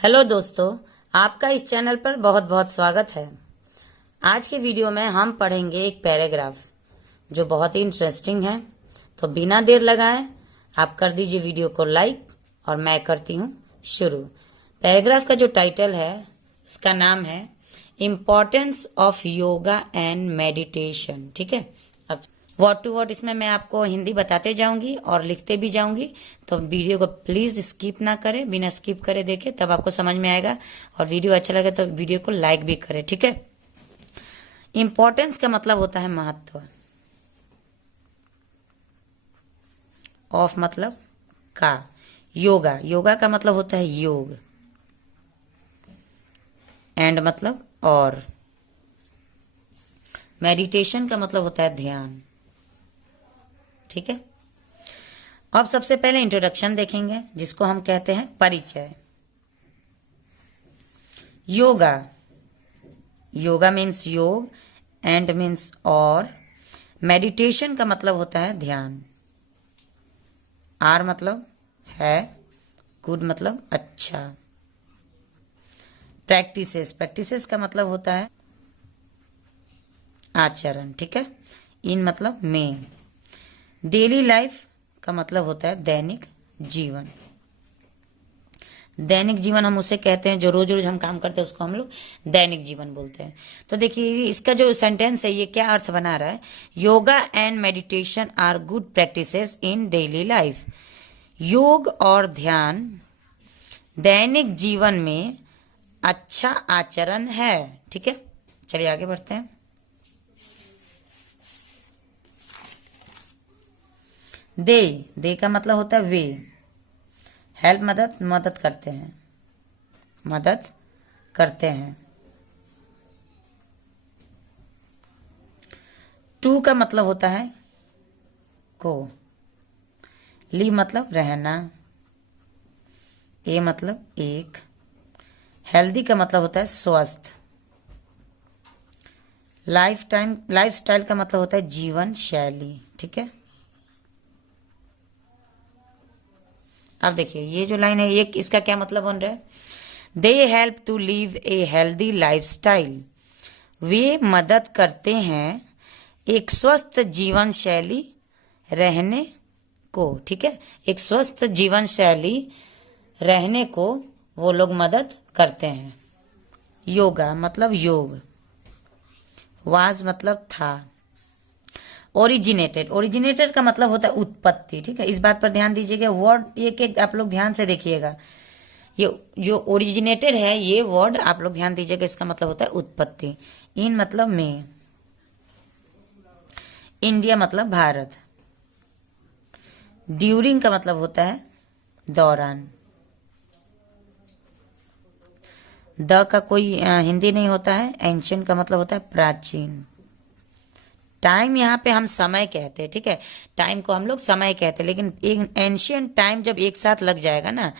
Hello दोस्तों, आपका इस चैनल पर बहुत बहुत स्वागत है। आज के वीडियो में हम पढ़ेंगे एक पैराग्राफ जो बहुत ही इंटरेस्टिंग है। तो बिना देर लगाए आप कर दीजिए वीडियो को लाइक और मैं करती हूँ शुरू। पैराग्राफ का जो टाइटल है इसका नाम है importance of yoga and meditation. ठीक है, अब वर्ड टू वर्ड इसमें मैं आपको हिंदी बताते जाऊंगी और लिखते भी जाऊंगी, तो वीडियो को प्लीज स्किप ना करें, बिना स्किप करे देखें, तब आपको समझ में आएगा। और वीडियो अच्छा लगे तो वीडियो को लाइक भी करें। ठीक है, इंपॉर्टेंस का मतलब होता है महत्व, ऑफ मतलब का, योगा, योगा का मतलब होता है योग, एंड मतलब और, मेडिटेशन का मतलब होता है ध्यान। ठीक है, अब सबसे पहले इंट्रोडक्शन देखेंगे जिसको हम कहते हैं परिचय। योगा, योगा मीन्स योग, एंड मीन्स और, मेडिटेशन का मतलब होता है ध्यान, आर मतलब है, गुड मतलब अच्छा, प्रैक्टिसेस, प्रैक्टिसेस का मतलब होता है आचरण। ठीक है, इन मतलब में, डेली लाइफ का मतलब होता है दैनिक जीवन। दैनिक जीवन हम उसे कहते हैं जो रोज रोज हम काम करते हैं, उसको हम लोग दैनिक जीवन बोलते हैं। तो देखिए इसका जो सेंटेंस है ये क्या अर्थ बना रहा है, yoga and meditation are good practices in daily life. योग और ध्यान दैनिक जीवन में अच्छा आचरण है। ठीक है, चलिए आगे बढ़ते हैं। दे का मतलब होता है वे, हेल्प मदद, मदद करते हैं, मदद करते हैं। टू का मतलब होता है को, ली मतलब रहना, ए मतलब एक, हेल्दी का मतलब होता है स्वस्थ, लाइफ स्टाइल का मतलब होता है जीवन शैली। ठीक है, अब देखिए ये जो लाइन है ये इसका क्या मतलब बन रहा है, they help to live a healthy lifestyle. वे मदद करते हैं एक स्वस्थ जीवन शैली रहने को। ठीक है, एक स्वस्थ जीवन शैली रहने को वो लोग मदद करते हैं। योगा मतलब योग, वाज मतलब था, ओरिजिनेटेड, ओरिजिनेटेड का मतलब होता है उत्पत्ति। ठीक है, इस बात पर ध्यान दीजिएगा, वर्ड एक आप लोग ध्यान से देखिएगा, ये जो ओरिजिनेटेड है ये वर्ड आप लोग ध्यान दीजिएगा, इसका मतलब होता है उत्पत्ति। इन मतलब में, इंडिया मतलब भारत, ड्यूरिंग का मतलब होता है दौरान, द का कोई हिंदी नहीं होता है, एंशियंट का मतलब होता है प्राचीन। टाइम यहाँ पे हम समय कहते हैं। ठीक है, टाइम को हम लोग समय कहते हैं, लेकिन एंशियंट टाइम जब एक साथ लग जाएगा ना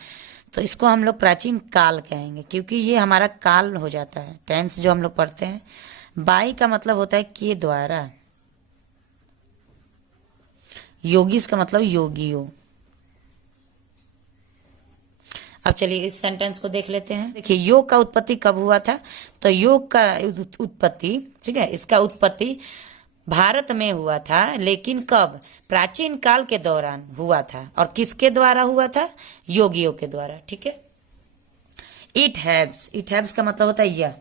तो इसको हम लोग प्राचीन काल कहेंगे, क्योंकि ये हमारा काल हो जाता है। टेंस जो हम लोग पढ़ते हैं, बाई का मतलब होता है के द्वारा, योगीस का मतलब योगियों। अब चलिए इस सेंटेंस को देख लेते हैं। देखिए योग का उत्पत्ति कब हुआ था, तो योग का उत्पत्ति, ठीक है, इसका उत्पत्ति भारत में हुआ था, लेकिन कब, प्राचीन काल के दौरान हुआ था। और किसके द्वारा हुआ था, योगियों के द्वारा। ठीक है, इट हेल्प्स, इट हेल्प्स का मतलब होता है यह,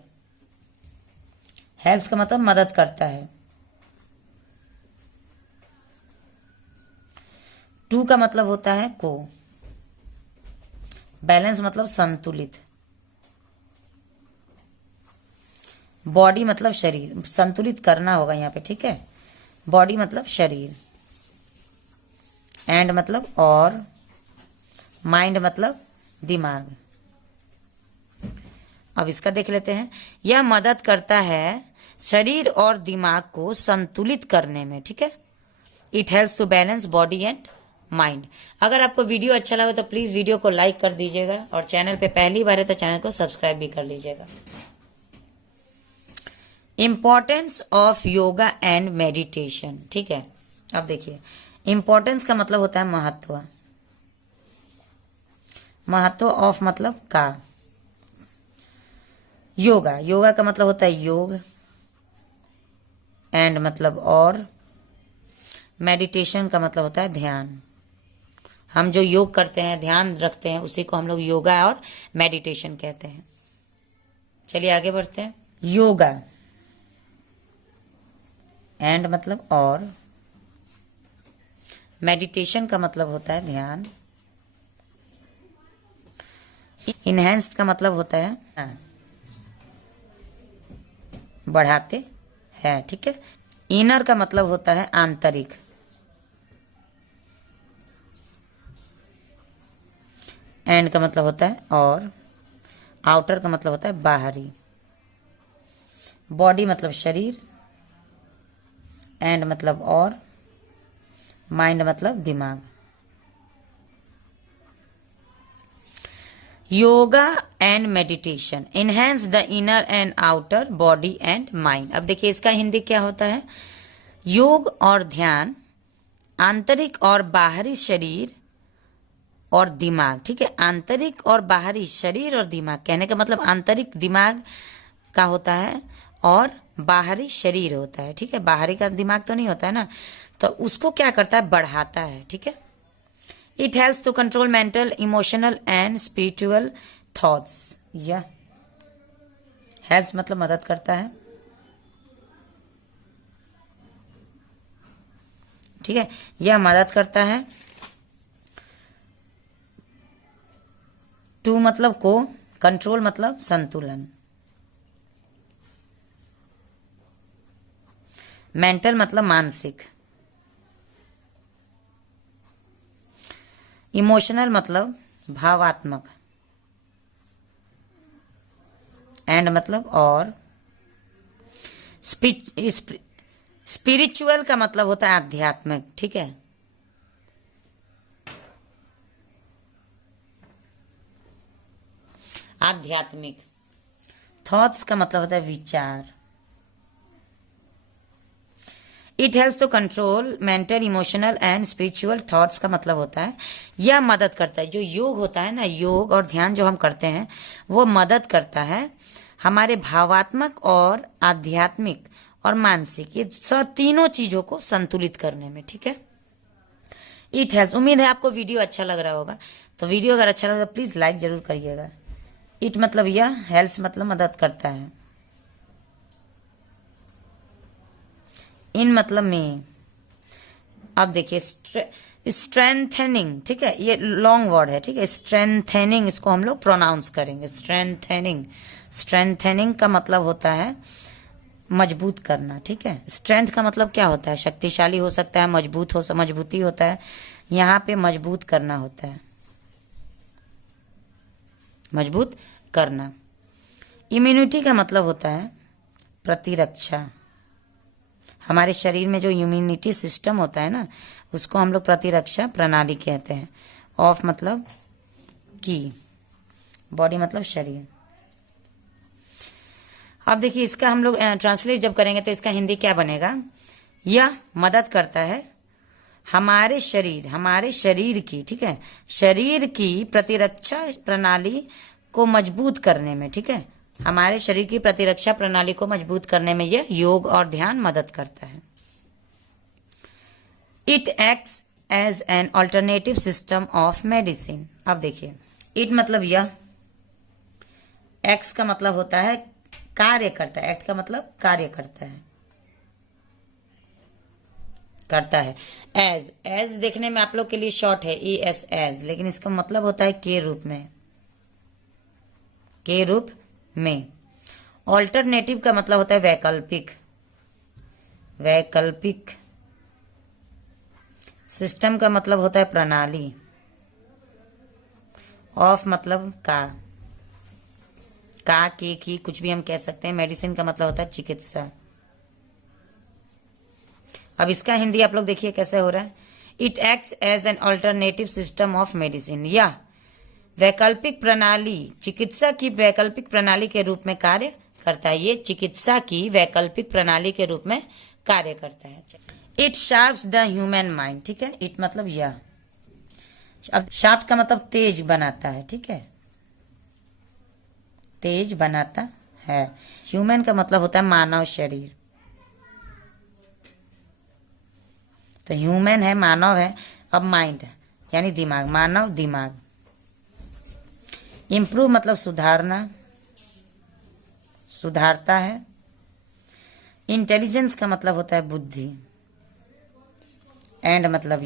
हेल्प्स का मतलब मदद करता है। टू का मतलब होता है को, बैलेंस मतलब संतुलित, बॉडी मतलब शरीर, संतुलित करना होगा यहाँ पे। ठीक है, बॉडी मतलब शरीर, एंड मतलब और, माइंड मतलब दिमाग। अब इसका देख लेते हैं, यह मदद करता है शरीर और दिमाग को संतुलित करने में। ठीक है, it helps to balance body and mind. अगर आपको वीडियो अच्छा लगा तो प्लीज वीडियो को लाइक कर दीजिएगा, और चैनल पे पहली बार है तो चैनल को सब्सक्राइब भी कर लीजिएगा। Importance of yoga and meditation. ठीक है, अब देखिए इंपॉर्टेंस का मतलब होता है महत्व, महत्व ऑफ मतलब का, योगा, योगा का मतलब होता है योग, एंड मतलब और, मेडिटेशन का मतलब होता है ध्यान। हम जो योग करते हैं, ध्यान रखते हैं, उसी को हम लोग योगा और मेडिटेशन कहते हैं। चलिए आगे बढ़ते हैं। योगा एंड मतलब और, मेडिटेशन का मतलब होता है ध्यान, इनहेंस्ड का मतलब होता है बढ़ाते हैं, ठीक है। इनर का मतलब होता है आंतरिक, एंड का मतलब होता है और, आउटर का मतलब होता है बाहरी, बॉडी मतलब शरीर, एंड मतलब और, माइंड मतलब दिमाग। Yoga and meditation enhance the inner and outer body and mind. अब देखिए इसका हिंदी क्या होता है। योग और ध्यान आंतरिक और बाहरी शरीर और दिमाग, ठीक है। आंतरिक और बाहरी शरीर और दिमाग कहने का मतलब आंतरिक दिमाग का होता है और बाहरी शरीर होता है, ठीक है। बाहरी का दिमाग तो नहीं होता है ना, तो उसको क्या करता है, बढ़ाता है, ठीक है। It helps to control mental, emotional and spiritual thoughts. या हेल्प्स मतलब मदद करता है, ठीक है। यह मदद करता है। टू मतलब को, कंट्रोल मतलब संतुलन, मेंटल मतलब मानसिक, इमोशनल मतलब भावात्मक, एंड मतलब और, स्पिरिचुअल का मतलब होता है आध्यात्मिक, ठीक है। आध्यात्मिक। थॉट्स का मतलब होता है विचार। It helps to control mental, emotional and spiritual thoughts का मतलब होता है यह मदद करता है। जो योग होता है ना, योग और ध्यान जो हम करते हैं वो मदद करता है हमारे भावात्मक और आध्यात्मिक और मानसिक, ये सब तीनों चीजों को संतुलित करने में, ठीक है। It helps. उम्मीद है आपको वीडियो अच्छा लग रहा होगा, तो वीडियो अगर अच्छा लगा तो प्लीज लाइक जरूर करिएगा। इट मतलब यह, हेल्प्स मतलब मदद करता है, इन मतलब में। अब देखिए स्ट्रेंथनिंग, ठीक है, ये लॉन्ग वर्ड है, ठीक है। स्ट्रेंथनिंग, इसको हम लोग प्रोनाउंस करेंगे स्ट्रेंथनिंग। स्ट्रेंथनिंग का मतलब होता है मजबूत करना, ठीक है। स्ट्रेंथ का मतलब क्या होता है, शक्तिशाली हो सकता है, मजबूती होता है। यहाँ पे मजबूत करना होता है, मजबूत करना। इम्यूनिटी का मतलब होता है प्रतिरक्षा। हमारे शरीर में जो इम्यूनिटी सिस्टम होता है ना, उसको हम लोग प्रतिरक्षा प्रणाली कहते हैं। ऑफ मतलब की, बॉडी मतलब शरीर। अब देखिए इसका हम लोग ट्रांसलेट जब करेंगे तो इसका हिंदी क्या बनेगा। यह मदद करता है हमारे शरीर की, ठीक है, शरीर की प्रतिरक्षा प्रणाली को मजबूत करने में, ठीक है। हमारे शरीर की प्रतिरक्षा प्रणाली को मजबूत करने में यह योग और ध्यान मदद करता है। It acts as an alternative system of medicine. अब देखिए इट मतलब यह, एक्स का मतलब होता है कार्य करता है, एक्ट का मतलब कार्य करता है। एज देखने में आप लोग के लिए शॉर्ट है ES एज, लेकिन इसका मतलब होता है के रूप में। ऑल्टरनेटिव का मतलब होता है वैकल्पिक। सिस्टम का मतलब होता है प्रणाली। ऑफ मतलब का के की कुछ भी हम कह सकते हैं। मेडिसिन का मतलब होता है चिकित्सा। अब इसका हिंदी आप लोग देखिए कैसे हो रहा है। It acts as an alternative system of medicine, या वैकल्पिक प्रणाली, चिकित्सा की वैकल्पिक प्रणाली के रूप में कार्य करता है। ये चिकित्सा की वैकल्पिक प्रणाली के रूप में कार्य करता है। It sharps the human mind, ठीक है। इट मतलब यह, अब शार्प का मतलब तेज बनाता है, ठीक है, तेज बनाता है। ह्यूमन का मतलब होता है मानव शरीर, तो ह्यूमन है, मानव है। अब माइंड यानी दिमाग, मानव दिमाग। इम्प्रूव मतलब सुधारना, सुधारता है। इंटेलिजेंस का मतलब होता है बुद्धि। एंड मतलब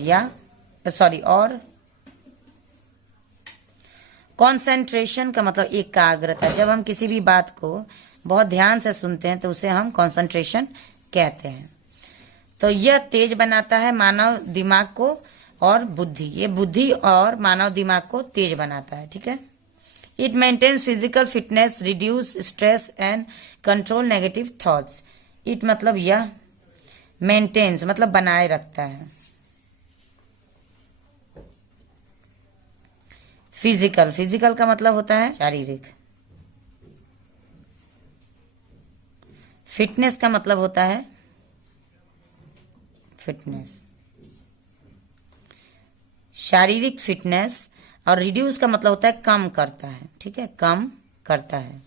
और। कंसंट्रेशन का मतलब एकाग्रता। जब हम किसी भी बात को बहुत ध्यान से सुनते हैं तो उसे हम कंसंट्रेशन कहते हैं। तो यह तेज बनाता है मानव दिमाग को और बुद्धि, ये बुद्धि और मानव दिमाग को तेज बनाता है। ठीक है। It maintains physical fitness, reduce stress and control negative thoughts. It मतलब यह, मेंटेन्स मतलब बनाए रखता है। फिजिकल का मतलब होता है शारीरिक। फिटनेस का मतलब होता है शारीरिक फिटनेस। और रिड्यूस का मतलब होता है कम करता है। ठीक है, कम करता है,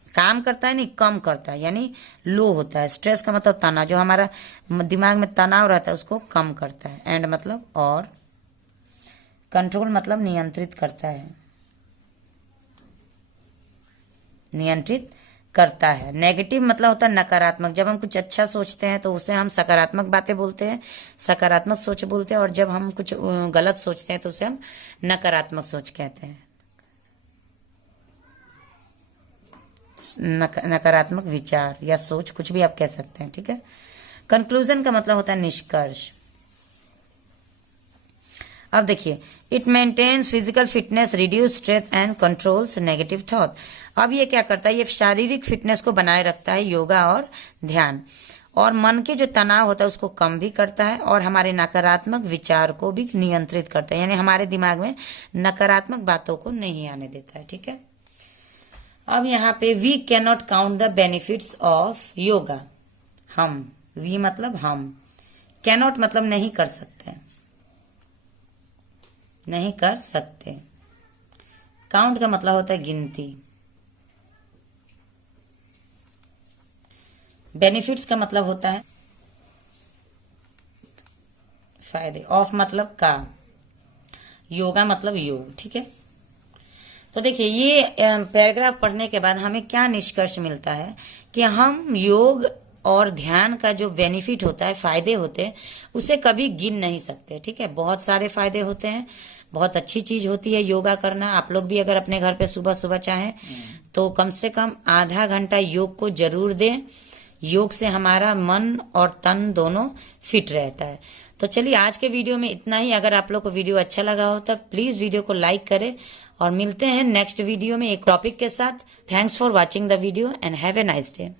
काम करता है नहीं, कम करता है, यानी लो होता है। स्ट्रेस का मतलब तनाव, जो हमारा दिमाग में तनाव रहता है उसको कम करता है। एंड मतलब और। कंट्रोल मतलब नियंत्रित करता है, नियंत्रित करता है। नेगेटिव मतलब होता है नकारात्मक। जब हम कुछ अच्छा सोचते हैं तो उसे हम सकारात्मक बातें बोलते हैं, सकारात्मक सोच बोलते हैं। और जब हम कुछ गलत सोचते हैं तो उसे हम नकारात्मक सोच कहते हैं, नकारात्मक विचार या सोच, कुछ भी आप कह सकते हैं। ठीक है। कंक्लूजन का मतलब होता है निष्कर्ष। अब देखिए, it maintains physical fitness, reduce stress and controls negative thought. अब ये क्या करता है, ये शारीरिक फिटनेस को बनाए रखता है, योगा और ध्यान। और मन के जो तनाव होता है उसको कम भी करता है, और हमारे नकारात्मक विचार को भी नियंत्रित करता है, यानी हमारे दिमाग में नकारात्मक बातों को नहीं आने देता है। ठीक है। अब यहाँ पे we can not count the benefits of yoga. We मतलब हम, कैनॉट मतलब नहीं कर सकते, नहीं कर सकते। काउंट का मतलब होता है गिनती। बेनिफिट्स का मतलब होता है फायदे। ऑफ मतलब का, योगा मतलब योग। ठीक है। तो देखिए, ये पैराग्राफ पढ़ने के बाद हमें क्या निष्कर्ष मिलता है कि हम योग और ध्यान का जो बेनिफिट होता है, फायदे होते हैं, उसे कभी गिन नहीं सकते। ठीक है। बहुत सारे फायदे होते हैं, बहुत अच्छी चीज होती है योगा करना। आप लोग भी अगर अपने घर पे सुबह सुबह चाहें तो कम से कम आधा घंटा योग को जरूर दें। योग से हमारा मन और तन दोनों फिट रहता है। तो चलिए, आज के वीडियो में इतना ही। अगर आप लोग को वीडियो अच्छा लगा हो तब प्लीज वीडियो को लाइक करें, और मिलते हैं नेक्स्ट वीडियो में एक टॉपिक के साथ। Thanks for watching the video and have a nice day.